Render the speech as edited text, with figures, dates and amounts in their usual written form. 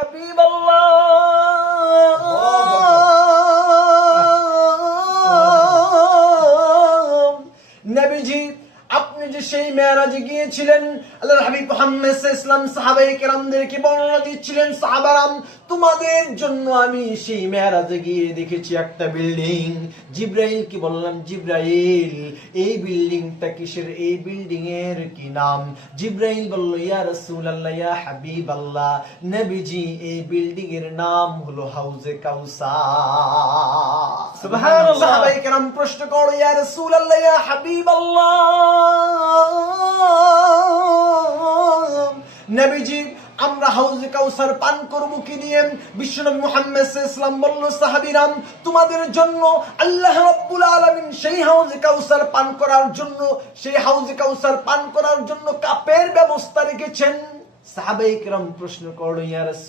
হাবিবাল্লাহ, নবীজি আপনি যে সেই মেরাজে গিয়েছিলেন, আল্লাহর হাবিব মুহাম্মদ সাল্লাল্লাহু আলাইহি ওয়াসাল্লাম সাহাবায়ে কেরামদেরকে বর্ণনা দিচ্ছিলেন, সাহাবারাম তোমাদের জন্য আমি সেই মেরাজে গিয়ে দেখেছি একটা বিল্ডিং। জিবরাইল কি বললাম, জিবরাইল এই বিল্ডিংটা কিসের, এই বিল্ডিং এর কি নাম? জিবরাইল বলল, ইয়া রাসূলুল্লাহ, ইয়া হাবিবাল্লাহ, নবীজি এই বিল্ডিং এর নাম হলো হাউজে কাউসার। সুবহানাল্লাহ। সাহাবায়ে কেরাম প্রশ্ন করো, ইয়া রাসূলুল্লাহ, ইয়া হাবিবাল্লাহ, নবীজি আমরা হাউজে কাউসার পান করব কি দিয়ে? বিশ্বনবী মুহাম্মদ সাল্লাল্লাহু আলাইহি ওয়াসাল্লাম বলল, সাহাবীরাম তোমাদের জন্য আল্লাহ রাব্বুল আলামিন সেই হাউজে কাউসার পান করার জন্য, সেই হাউজে কাউসার পান করার জন্য কাপের ব্যবস্থা রেখেছেন। সাহাবায়ে কেরাম প্রশ্ন করল, ইয়া রাসূল